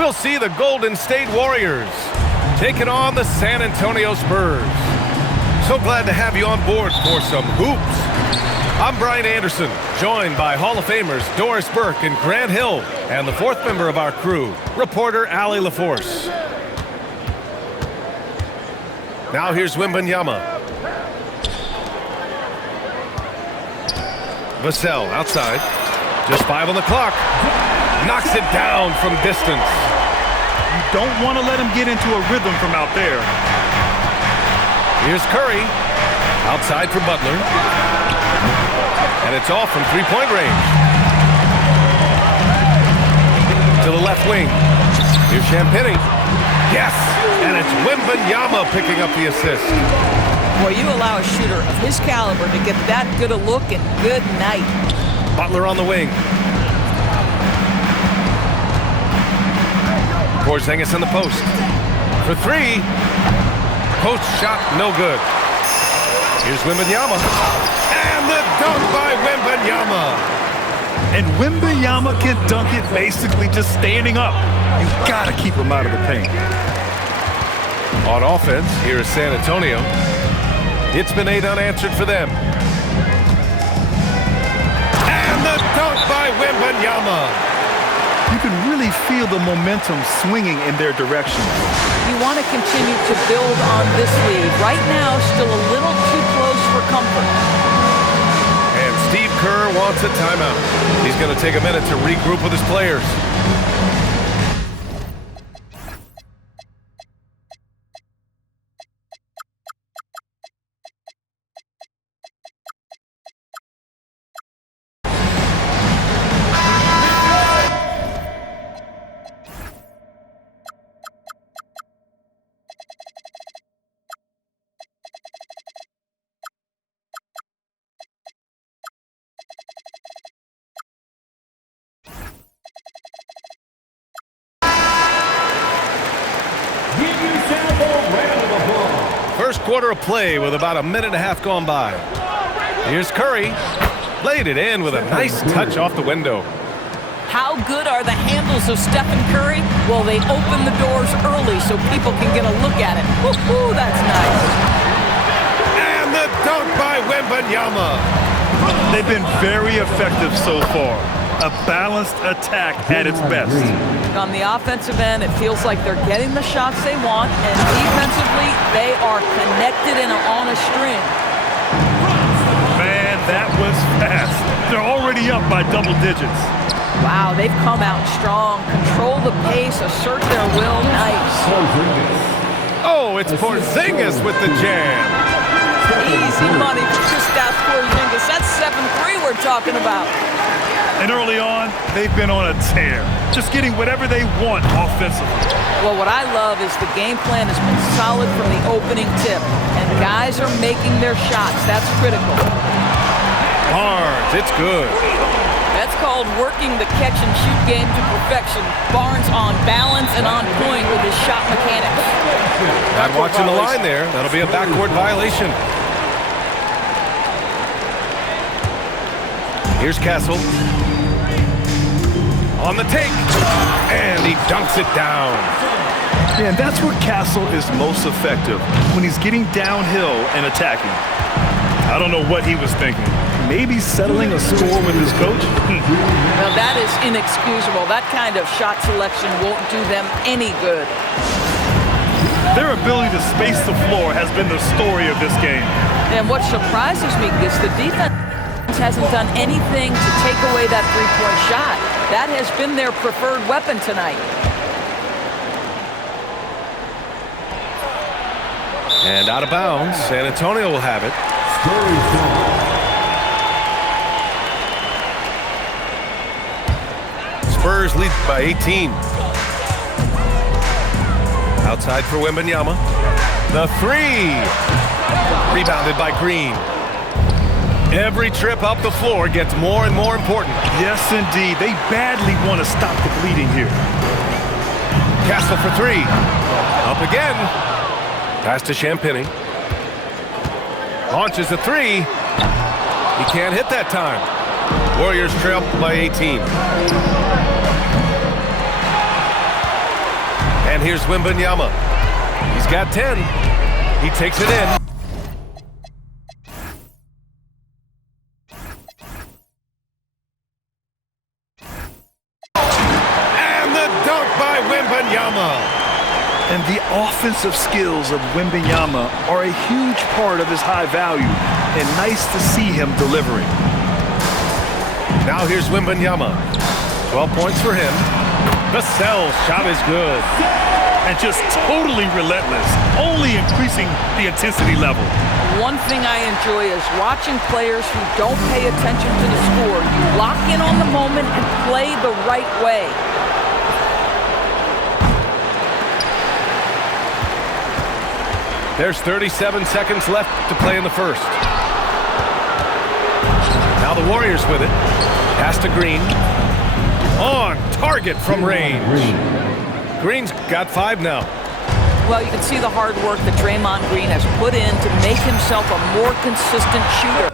we'll see the Golden State Warriors taking on the San Antonio Spurs. So glad to have you on board for some hoops. I'm Brian Anderson, joined by Hall of Famers Doris Burke and Grant Hill, and the fourth member of our crew, reporter Allie LaForce. Now here's Wembanyama. Vassell outside. Just 5 on the clock. Knocks it down from distance. You don't want to let him get into a rhythm from out there. Here's Curry. Outside for Butler. And it's off from three-point range. To the left wing. Here's Champagnie. Yes! And it's Wembanyama picking up the assist. Well, you allow a shooter of his caliber to get that good a look and good night. Butler on the wing. Porzingis in the post. For 3. Post shot, no good. Here's Wembanyama. And the dunk by Wembanyama. And Wembanyama can dunk it basically just standing up. You gotta keep him out of the paint. On offense, here is San Antonio. It's been 8 unanswered for them. And the dunk by Wembanyama. You can really feel the momentum swinging in their direction. You want to continue to build on this lead. Right now, still a little too close for comfort. And Steve Kerr wants a timeout. He's going to take a minute to regroup with his players. First quarter of play with about a minute and a half gone by. Here's Curry. Laid it in with a nice touch off the window. How good are the handles of Stephen Curry? Well, they open the doors early so people can get a look at it. Woo-hoo, that's nice. And the dunk by Wembanyama. They've been very effective so far. A balanced attack at its best. On the offensive end, it feels like they're getting the shots they want, and defensively, they are connected and on a string. Man, that was fast. They're already up by double digits. Wow, they've come out strong. Control the pace, assert their will. Nice. Oh, it's Porzingis with the jam. Easy money for Kristaps Porzingis. That's 7-3 we're talking about. And early on, they've been on a tear, just getting whatever they want offensively. Well, what I love is the game plan has been solid from the opening tip, and guys are making their shots. That's critical. Barnes, it's good. That's called working the catch-and-shoot game to perfection. Barnes on balance and on point with his shot mechanics. Not watching the line there. That'll be a backcourt violation. Here's Castle. On the take. And he dunks it down. Yeah, and that's where Castle is most effective, when he's getting downhill and attacking. I don't know what he was thinking. Maybe settling a score with his coach? Now that is inexcusable. That kind of shot selection won't do them any good. Their ability to space the floor has been the story of this game. And what surprises me is the defense hasn't done anything to take away that three-point shot. That has been their preferred weapon tonight. And out of bounds. San Antonio will have it. Spurs lead by 18. Outside for Wembanyama. The 3. Rebounded by Green. Every trip up the floor gets more and more important. Yes, indeed. They badly want to stop the bleeding here. Castle for 3. Up again. Pass to Champagnie. Launches a 3. He can't hit that time. Warriors trail by 18. And here's Wembanyama. He's got 10. He takes it in. And the dunk by Wembanyama. And the offensive skills of Wembanyama are a huge part of his high value, and nice to see him delivering. Now here's Wembanyama. 12 points for him. Vassell's shot is good. And just totally relentless, only increasing the intensity level. One thing I enjoy is watching players who don't pay attention to the score. You lock in on the moment and play the right way. There's 37 seconds left to play in the first. Now the Warriors with it. Pass to Green. On target from range. Green's got 5 now. Well, you can see the hard work that Draymond Green has put in to make himself a more consistent shooter.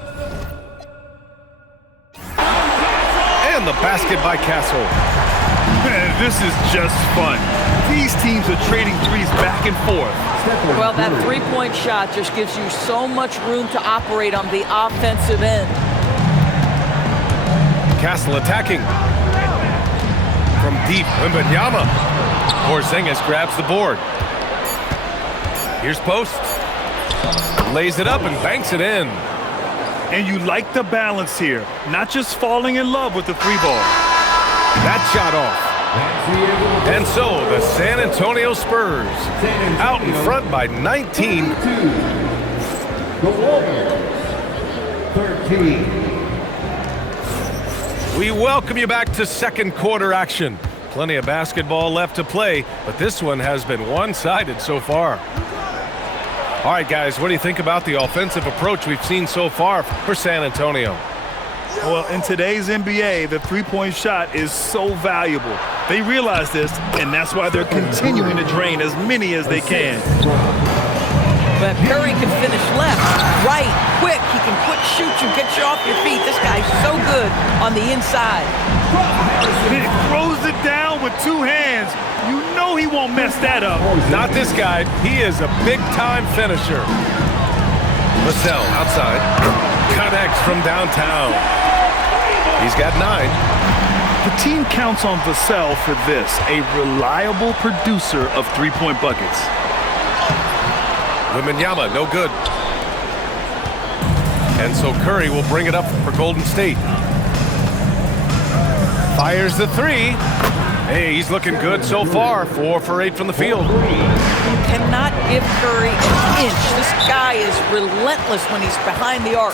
And the basket by Castle. Man, this is just fun. These teams are trading threes back and forth. Well, that three-point shot just gives you so much room to operate on the offensive end. Castle attacking. From deep, Wembanyama. Porzingis grabs the board. Here's post. Lays it up and banks it in. And you like the balance here. Not just falling in love with the three ball. That shot off. And so the San Antonio Spurs out in front by 19. The Warriors, 13. We welcome you back to second quarter action. Plenty of basketball left to play, but this one has been one-sided so far. All right, guys, what do you think about the offensive approach we've seen so far for San Antonio? Well, in today's NBA, the three-point shot is so valuable. They realize this, and that's why they're continuing to drain as many as they can. But Curry can finish left, right, quick. He can quick shoot you, get you off your feet. This guy's so good on the inside. He throws it down with 2 hands. You know he won't mess that up. Not this guy. He is a big-time finisher. Vassell outside. Connects from downtown. He's got 9. The team counts on Vassell for this, a reliable producer of three-point buckets. Wembanyama, no good. And so Curry will bring it up for Golden State. Fires the 3. Hey, he's looking good so far. 4 for 8 from the field. You cannot give Curry an inch. This guy is relentless when he's behind the arc.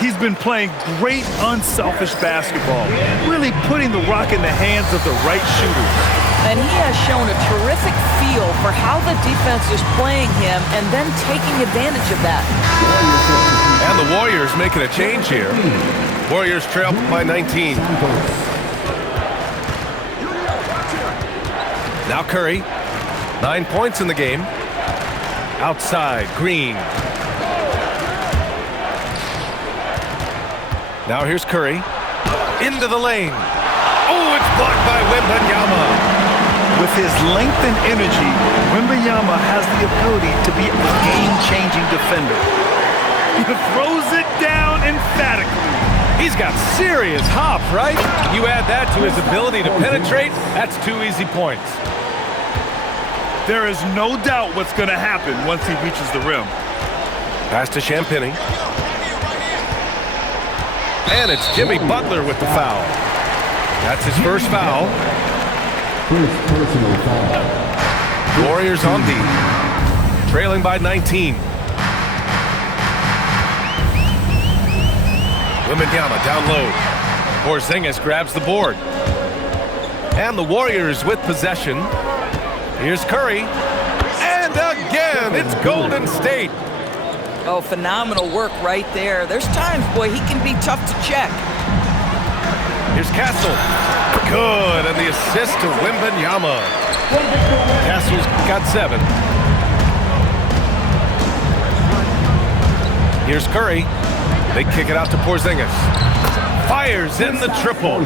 He's been playing great, unselfish basketball, really putting the rock in the hands of the right shooter. And he has shown a terrific feel for how the defense is playing him and then taking advantage of that. And the Warriors making a change here. Warriors trail by 19. Now Curry, 9 points in the game. Outside, Green. Now here's Curry. Into the lane. Oh, it's blocked by Wembanyama. With his length and energy, Wembanyama has the ability to be a game-changing defender. He throws it down emphatically. He's got serious hop, right? You add that to his ability to penetrate, that's 2 easy points. There is no doubt what's going to happen once he reaches the rim. Pass to Champagnie. And it's Jimmy Butler with the foul. That's his first foul. First personal foul. Warriors on D. Trailing by 19. Wembanyama down low. Porzingis grabs the board. And the Warriors with possession. Here's Curry. And again, it's Golden State. Oh, phenomenal work right there. There's times, boy, he can be tough to check. Here's Castle. Good, and the assist to Wembanyama. Castle's got 7. Here's Curry. They kick it out to Porzingis. Fires in the triple.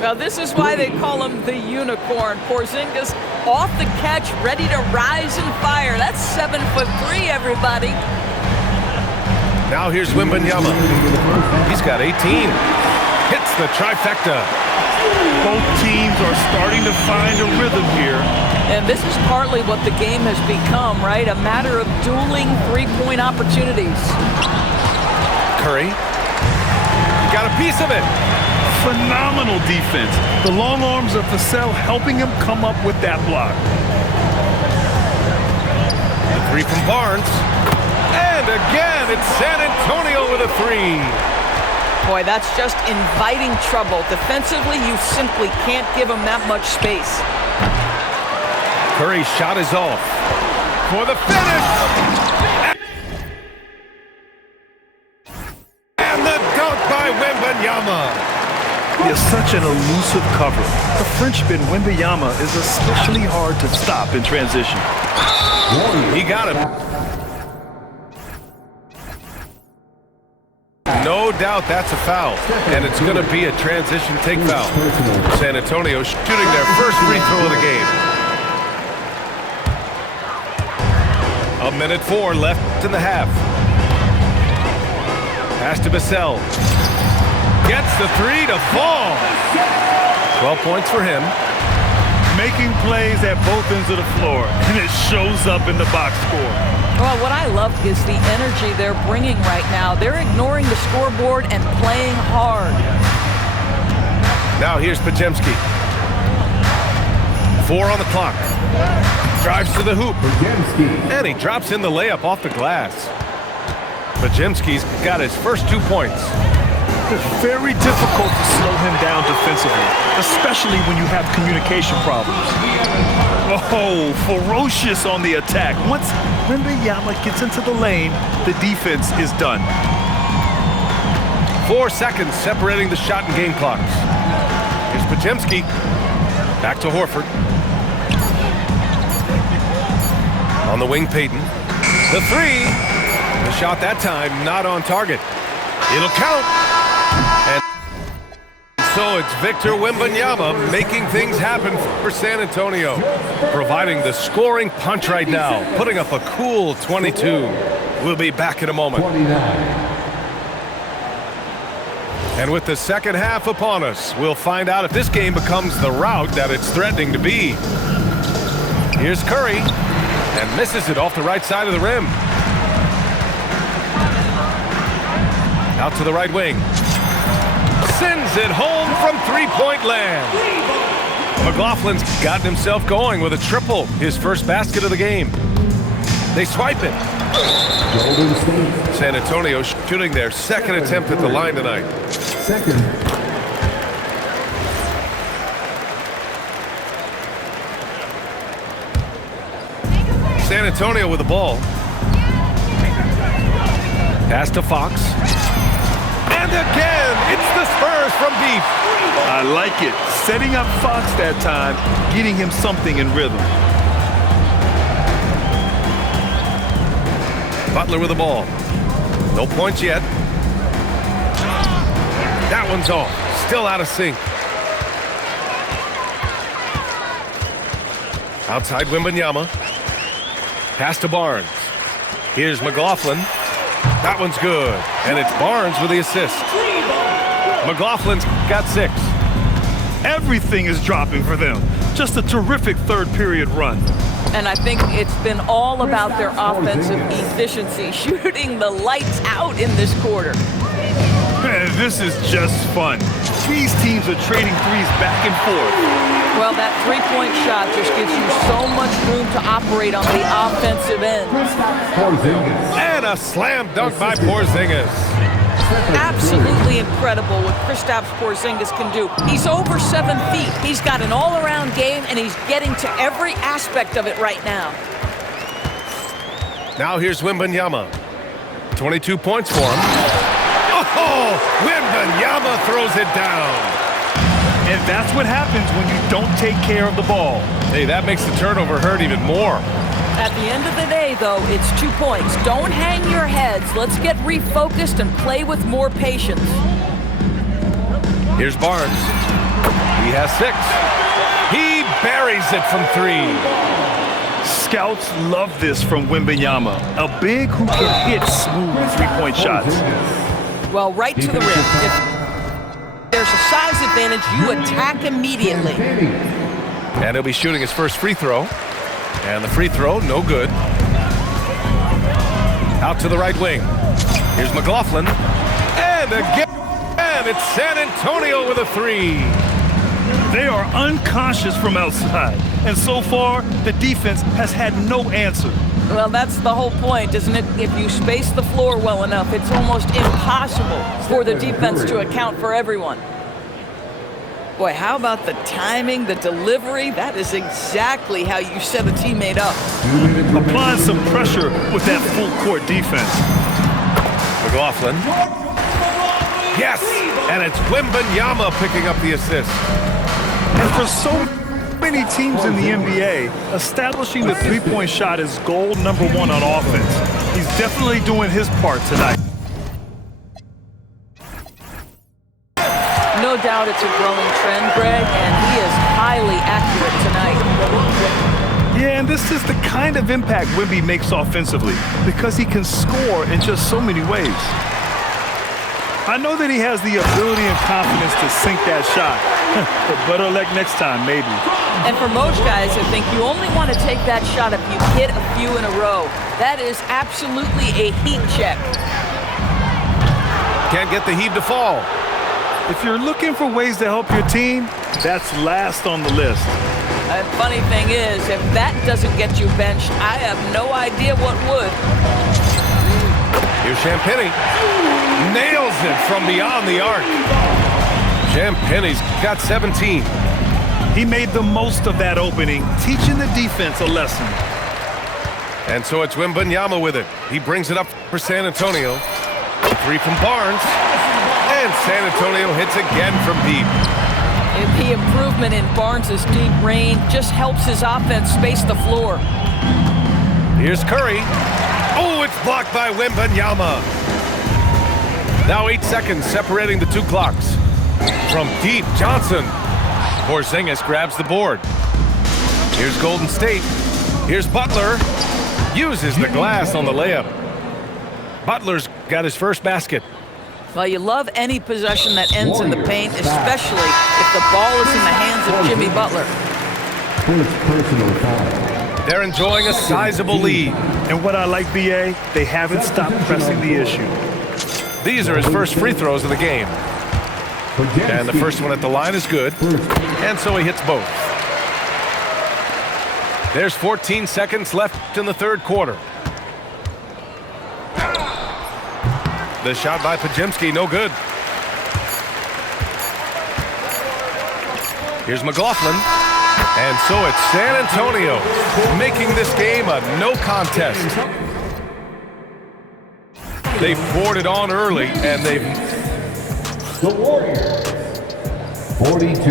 Well, this is why they call him the unicorn. Porzingis off the catch, ready to rise and fire. That's 7'3", everybody. Now here's Wembanyama. He's got 18. Hits the trifecta. Both teams are starting to find a rhythm here. And this is partly what the game has become, right? A matter of dueling three-point opportunities. Curry. Got a piece of it. Phenomenal defense. The long arms of Vassell helping him come up with that block. The three from Barnes. And again, it's San Antonio with a three. Boy, that's just inviting trouble. Defensively, you simply can't give him that much space. Curry's shot is off. For the finish! And the dunk by Wembanyama. He has such an elusive cover. The Frenchman Wembanyama is especially hard to stop in transition. He got him. No doubt that's a foul, and it's going to be a transition take foul. San Antonio shooting their first free throw of the game. 1:04 left in the half. Pass to Vassell. Gets the three to fall. 12 points for him. Making plays at both ends of the floor, and it shows up in the box score. Well, what I love is the energy they're bringing right now. They're ignoring the scoreboard and playing hard. Now here's Podziemski. 4 on the clock. Drives to the hoop. And he drops in the layup off the glass. Podziemski's got his first 2 points. It's very difficult to slow him down defensively, especially when you have communication problems. Oh, ferocious on the attack. Once Wembanyama gets into the lane, the defense is done. 4 seconds separating the shot and game clocks. Here's Podziemski. Back to Horford. On the wing, Payton. The three. The shot that time not on target. It'll count. And so it's Victor Wembanyama making things happen for San Antonio, providing the scoring punch right now, putting up a cool 22. We'll be back in a moment. 29. And with the second half upon us, we'll find out if this game becomes the rout that it's threatening to be. Here's Curry, and misses it off the right side of the rim. Out to the right wing. Sends it home from three-point land. McLaughlin's gotten himself going with a triple, his first basket of the game. They swipe it. San Antonio shooting their second attempt at the line tonight. Second. San Antonio with the ball. Pass to Fox. And again, it's the Spurs from deep. I like it. Setting up Fox that time, getting him something in rhythm. Butler with the ball. No points yet. That one's off. Still out of sync. Outside Wembanyama. Pass to Barnes. Here's McLaughlin. That one's good. And it's Barnes with the assist. McLaughlin's got 6. Everything is dropping for them. Just a terrific third period run. And I think it's been all about their offensive efficiency, shooting the lights out in this quarter. Man, this is just fun. These teams are trading threes back and forth. Well, that three-point shot just gives you so much room to operate on the offensive end. And a slam dunk by Porzingis. Absolutely incredible what Kristaps Porzingis can do. He's over 7 feet. He's got an all-around game, and he's getting to every aspect of it right now. Now here's Wembanyama. 22 points for him. Oh, Wembanyama throws it down. And that's what happens when you don't take care of the ball. Hey, that makes the turnover hurt even more. At the end of the day, though, it's 2 points. Don't hang your heads. Let's get refocused and play with more patience. Here's Barnes. He has 6. He buries it from 3. Scouts love this from Wembanyama, a big who can hit smooth three-point shots. Well, right to the rim. If there's a size advantage, you attack immediately. And he'll be shooting his first free throw. And the free throw, no good. Out to the right wing. Here's McLaughlin. And again, it's San Antonio with a 3. They are unconscious from outside, and so far, the defense has had no answer. Well, that's the whole point, isn't it? If you space the floor well enough, it's almost impossible for the defense to account for everyone. Boy, how about the timing, the delivery? That is exactly how you set a teammate up. Applying some pressure with that full-court defense. McLaughlin. Yes! And it's Wembanyama picking up the assist. And for so many teams in the NBA, establishing the three-point shot is goal number 1 on offense. He's definitely doing his part tonight. No doubt it's a growing trend, Greg, and he is highly accurate tonight. Yeah, and this is the kind of impact Wemby makes offensively because he can score in just so many ways. I know that he has the ability and confidence to sink that shot, but better luck next time, maybe. And for most guys, I think you only want to take that shot if you hit a few in a row. That is absolutely a heat check. Can't get the heave to fall. If you're looking for ways to help your team, that's last on the list. And funny thing is, if that doesn't get you benched, I have no idea what would. Here's Champagnie. Nails it from beyond the arc. Champagnie's got 17. He made the most of that opening, teaching the defense a lesson. And so it's Wembanyama with it. He brings it up for San Antonio. 3 from Barnes. And San Antonio hits again from deep. The improvement in Barnes' deep range just helps his offense space the floor. Here's Curry. Oh, it's blocked by Wembanyama. Now 8 seconds separating the 2 clocks. From deep, Johnson. Porzingis grabs the board. Here's Golden State. Here's Butler. Uses the glass on the layup. Butler's got his first basket. Well, you love any possession that ends in the paint, especially if the ball is in the hands of Jimmy Butler. First personal foul. They're enjoying a sizable lead. And what I like, BA, they haven't stopped pressing the issue. These are his first free throws of the game. And the first one at the line is good. And so he hits both. There's 14 seconds left in the 3rd quarter. The shot by Podziemski, no good. Here's McLaughlin. And so it's San Antonio making this game a no contest. They poured it on early, and they've... The Warriors, 42.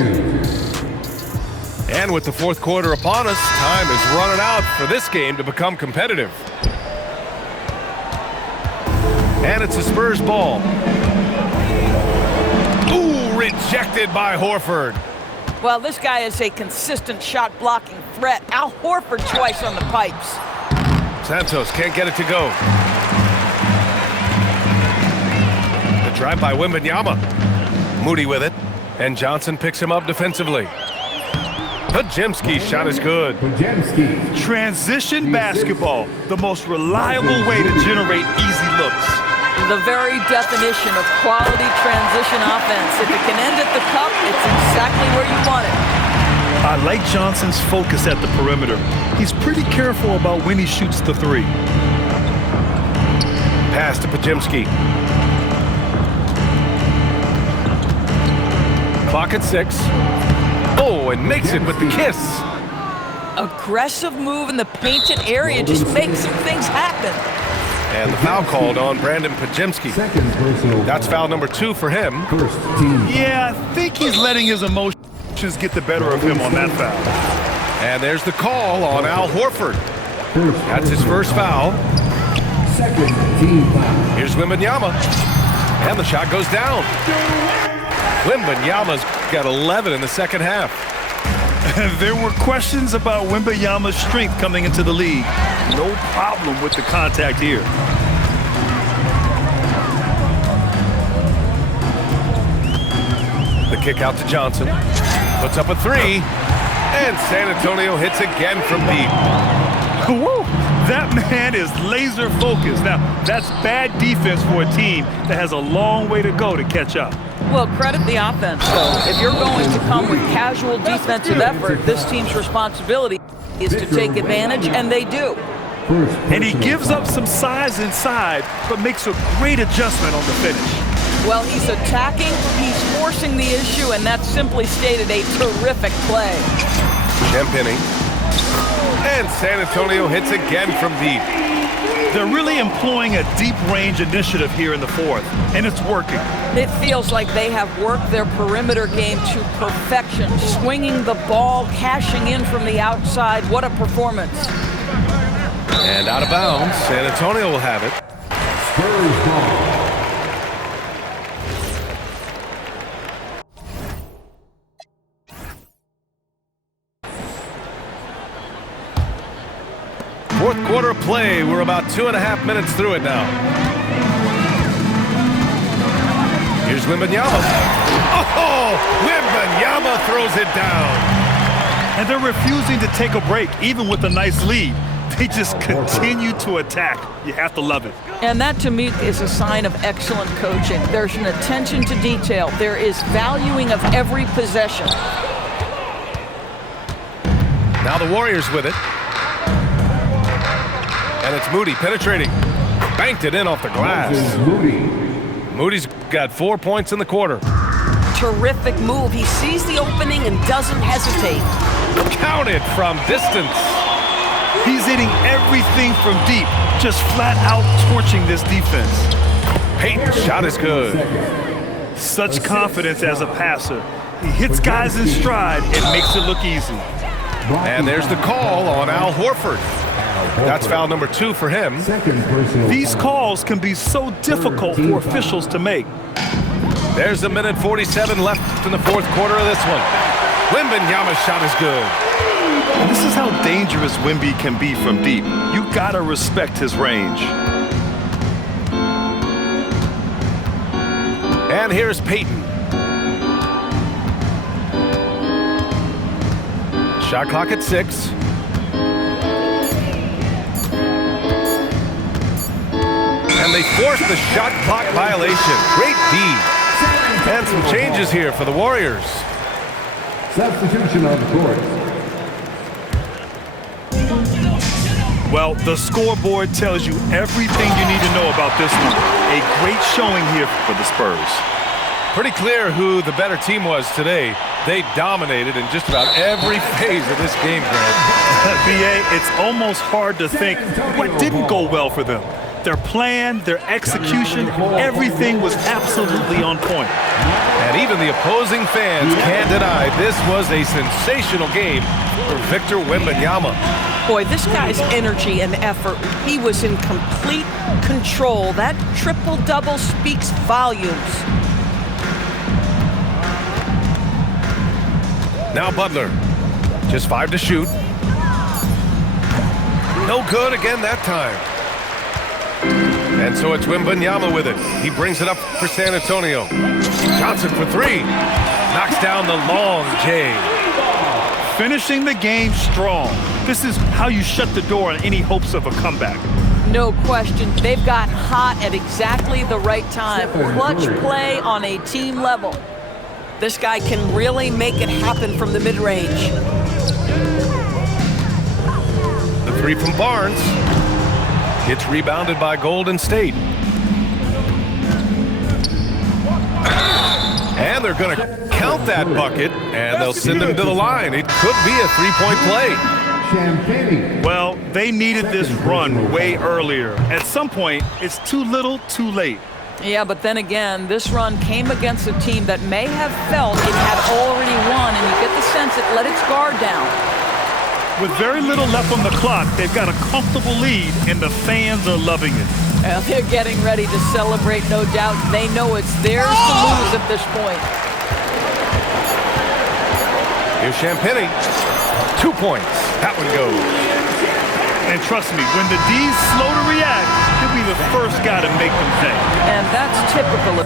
And with the 4th quarter upon us, time is running out for this game to become competitive. And it's a Spurs ball. Ooh, rejected by Horford. Well, this guy is a consistent shot-blocking threat. Al Horford twice on the pipes. Santos can't get it to go. The drive by Wembanyama. Moody with it, and Johnson picks him up defensively. Podziemski's shot is good. Podziemski. Transition basketball, the most reliable way to generate easy looks. The very definition of quality transition offense. If it can end at the cup, it's exactly where you want it. I like Johnson's focus at the perimeter. He's pretty careful about when he shoots the 3. Pass to Podziemski. Clock at 6. Oh, and makes it with the kiss. Aggressive move in the painted area just makes some things happen. And the foul called on Brandon Podziemski. Second personal That's foul number 2 for him. First team. Yeah, I think he's letting his emotions get the better of him on that foul. And there's the call on Al Horford. First That's his first foul. Second team foul. Here's Wembanyama. And the shot goes down. Wembanyama's got 11 in the second half. There were questions about Wembanyama's strength coming into the league. No problem with the contact here. The kick out to Johnson. Puts up a three. And San Antonio hits again from deep. Woo! That man is laser focused. Now, that's bad defense for a team that has a long way to go to catch up. Well, credit the offense, though. If you're going to come with casual defensive effort, this team's responsibility is to take advantage, and they do. And he gives up some size inside, but makes a great adjustment on the finish. Well, he's attacking, he's forcing the issue, and that's simply stated a terrific play. Champagny. And San Antonio hits again from deep. They're really employing a deep range initiative here in the fourth, and it's working. It feels like they have worked their perimeter game to perfection, swinging the ball, cashing in from the outside. What a performance. And out of bounds, San Antonio will have it. Spurs ball. Fourth quarter of play. We're about 2.5 minutes through it now. Here's Wembanyama. Oh, Wembanyama throws it down. And they're refusing to take a break, even with a nice lead. They just continue to attack. You have to love it. And that, to me, is a sign of excellent coaching. There's an attention to detail. There is valuing of every possession. Now the Warriors with it. And it's Moody penetrating. Banked it in off the glass. Moody's got 4 points in the quarter. Terrific move. He sees the opening and doesn't hesitate. Counted from distance. He's hitting everything from deep, just flat out torching this defense. Payton's shot is good. Such confidence as a passer. He hits guys in stride and makes it look easy. And there's the call on Al Horford. That's foul number 2 for him. These calls can be so difficult for officials to make. There's a minute 47 left in the fourth quarter of this one. Wembanyama's shot is good. And this is how dangerous Wemby can be from deep. You gotta respect his range. And here's Payton. Shot clock at 6. And they force the shot clock violation. Great D. And some changes here for the Warriors. Substitution on the court. Well, the scoreboard tells you everything you need to know about this one. A great showing here for the Spurs. Pretty clear who the better team was today. They dominated in just about every phase of this game, Grant. BA, it's almost hard to think what didn't go well for them. Their plan, their execution, everything was absolutely on point. And even the opposing fans can't deny this was a sensational game for Victor Wembanyama. Boy, this guy's energy and effort, he was in complete control. That triple-double speaks volumes. Now Butler, just 5 to shoot. No good again that time. And so it's Wembanyama with it. He brings it up for San Antonio. Johnson for 3. Knocks down the long J. Finishing the game strong. This is how you shut the door on any hopes of a comeback. No question. They've got hot at exactly the right time. Clutch play on a team level. This guy can really make it happen from the mid-range. The 3 from Barnes. It's rebounded by Golden State. And they're going to count that bucket, and they'll send him to the line. It could be a 3-point play. Champagny. Well, they needed this run way earlier. At some point, it's too little, too late. Yeah, but then again, this run came against a team that may have felt it had already won, and you get the sense it let its guard down. With very little left on the clock, they've got a comfortable lead, and the fans are loving it. Well, they're getting ready to celebrate, no doubt. They know it's theirs to lose at this point. Here's Champagnie. 2 points. That one goes. And trust me, when the D's slow to react, he'll be the first guy to make them pay. And that's typical of